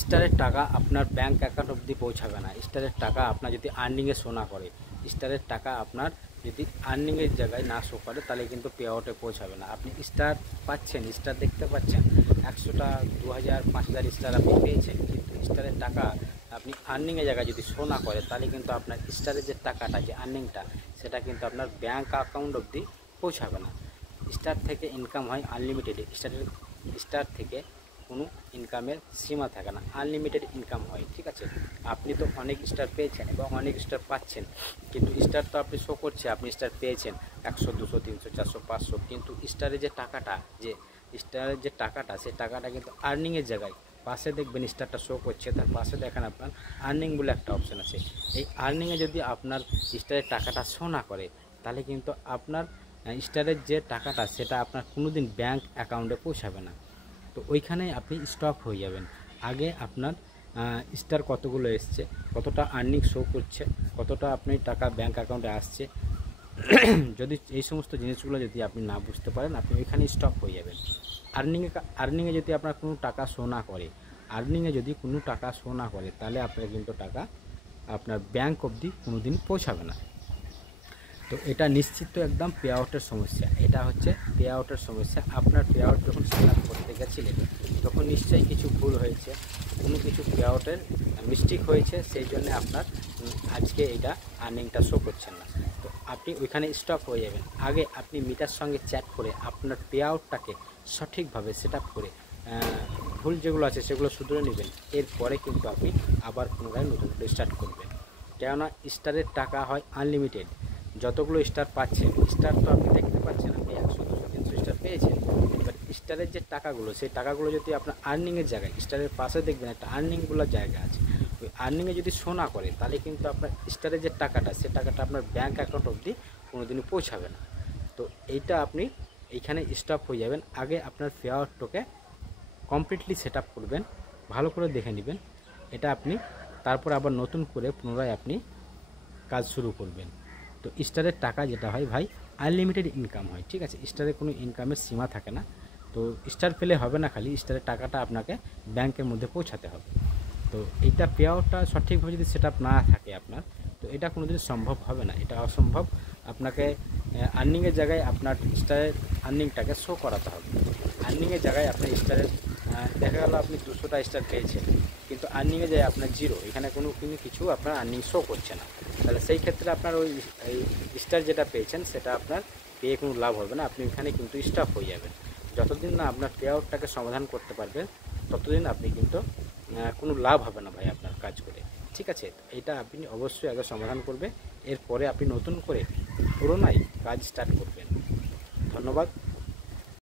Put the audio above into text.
স্টারের টাকা আপনার ব্যাঙ্ক অ্যাকাউন্ট অবধি পৌঁছাবে না। স্টারের টাকা আপনার যদি আর্নিংয়ে শো না করে, স্টারের টাকা আপনার যদি আর্নিংয়ের জায়গায় না শো করে, তাহলে কিন্তু পে আউটে পৌঁছাবে না। আপনি স্টার পাচ্ছেন, স্টার দেখতে পাচ্ছেন, 100টা 2000 5000 স্টার আপনি পেয়েছেন, কিন্তু স্টারের টাকা আপনি আর্নিংয়ের জায়গায় যদি শো না করে, তাহলে কিন্তু আপনার স্টারের যে টাকাটা, যে আর্নিংটা, সেটা কিন্তু আপনার ব্যাঙ্ক অ্যাকাউন্ট অবধি পৌঁছাবে না। স্টার থেকে ইনকাম হয় আনলিমিটেড। স্টার থেকে কোনো ইনকামের সীমা থাকে না, আনলিমিটেড ইনকাম হয়। ঠিক আছে, আপনি তো অনেক স্টার পেয়েছেন এবং অনেক স্টার পাচ্ছেন, কিন্তু স্টার তো আপনি শো করছে আপনি স্টার পেয়েছেন 100 200 300 400 500, কিন্তু স্টারের যে টাকাটা, সেই টাকাটা কিন্তু আর্নিংয়ের জায়গায় পাশে দেখবেন স্টারটা শো করছে, তার পাশে দেখেন আপনার আর্নিং বলে একটা অপশান আছে। এই আর্নিংয়ে যদি আপনার স্টারের টাকাটা শো না করে, তাহলে কিন্তু আপনার স্টারের যে টাকাটা, সেটা আপনার কোনো দিন ব্যাঙ্ক অ্যাকাউন্টে পৌঁছাবে না। তো ওইখানে আপনি স্টপ হয়ে যাবেন। আগে আপনার স্টার কতগুলো এসছে, কতটা আর্নিং শো করছে, কতটা আপনি টাকা ব্যাঙ্ক অ্যাকাউন্টে আসছে, যদি এই সমস্ত জিনিসগুলো যদি আপনি না বুঝতে পারেন, আপনি ওইখানে স্টপ হয়ে যাবেন। আর্নিংয়ে যদি আপনার কোনো টাকা শো না করে, তাহলে আপনার কিন্তু টাকা আপনার ব্যাঙ্ক অবধি কোনো দিন পৌঁছাবে না। তো এটা নিশ্চিত একদম পে আউটের সমস্যা। এটা হচ্ছে পে আউটের সমস্যা। আপনার পে আউট যখন সেট আপ করতে গেছিলেন, তখন নিশ্চয়ই কিছু ভুল হয়েছে, কোনো কিছু পে আউটের মিস্টেক হয়েছে, সেই জন্য আপনার আজকে এটা আর্নিংটা শো করছেন না। তো আপনি ওইখানে স্টপ হয়ে যাবেন। আগে আপনি মিটার সঙ্গে চ্যাট করে আপনার পে আউটটাকে সঠিকভাবে সেট আপ করে ভুল যেগুলো আছে সেগুলো শুধরে নেবেন। এরপরে কিন্তু আপনি আবার পুনরায় নতুন করে স্টার্ট করবেন। কেননা স্টারের টাকা হয় আনলিমিটেড। যতগুলো স্টার পাচ্ছেন, স্টার তো আপনি দেখতে পাচ্ছেন, আপনি 100 200 300 স্টার পেয়েছেন, এবার স্টারের যে টাকাগুলো, সেই টাকাগুলো যদি আপনার আর্নিংয়ের জায়গায়, স্টারের পাশে দেখবেন একটা আর্নিংগুলো জায়গা আছে, ওই আর্নিংয়ে যদি শো না করে, তাহলে কিন্তু আপনার স্টারের যে টাকাটা, সে টাকাটা আপনার ব্যাঙ্ক অ্যাকাউন্ট অবধি কোনোদিনই পৌঁছাবে না। তো এইটা আপনি এইখানে স্টপ হয়ে যাবেন। আগে আপনার পে আউটটাকে কমপ্লিটলি সেট আপ করবেন, ভালো করে দেখে নেবেন। এটা আপনি তারপর আবার নতুন করে পুনরায় আপনি কাজ শুরু করবেন। তো স্টারের টাকা যেটা হয় ভাই, আনলিমিটেড ইনকাম হয়। ঠিক আছে, স্টারের কোনো ইনকামের সীমা থাকে না। তো স্টার পেলে হবে না, খালি স্টারের টাকাটা আপনাকে ব্যাংকের মধ্যে পৌঁছাতে হবে। তো এইটা পে আউটটা সঠিকভাবে যদি সেট আপ না থাকে আপনার, তো এটা কোনো দিন সম্ভব হবে না, এটা অসম্ভব। আপনাকে আর্নিংয়ের জায়গায় আপনার স্টারের আর্নিংটাকে শো করাতে হবে। আর্নিংয়ের জায়গায় আপনার স্টারের দেখা গেল আপনি 200টা স্টার পেয়েছেন, কিন্তু আর্নিংয়ে যায় আপনার জিরো, এখানে কোনো কিছু আপনার আর্নিং শো করছে না। তাহলে সেই ক্ষেত্রে আপনার ওই স্টার যেটা পেয়েছেন, সেটা আপনার পেয়ে কোনো লাভ হবে না, আপনি এখানে কিন্তু স্টপ হয়ে যাবেন। যতদিন না আপনার পে আউটটাকে সমাধান করতে পারবেন, ততদিন আপনি কিন্তু কোনো লাভ হবে না ভাই আপনার কাজ করে। ঠিক আছে, এটা আপনি অবশ্যই আগে সমাধান করবে, এরপরে আপনি নতুন করে পুরোনায় কাজ স্টার্ট করবেন। ধন্যবাদ।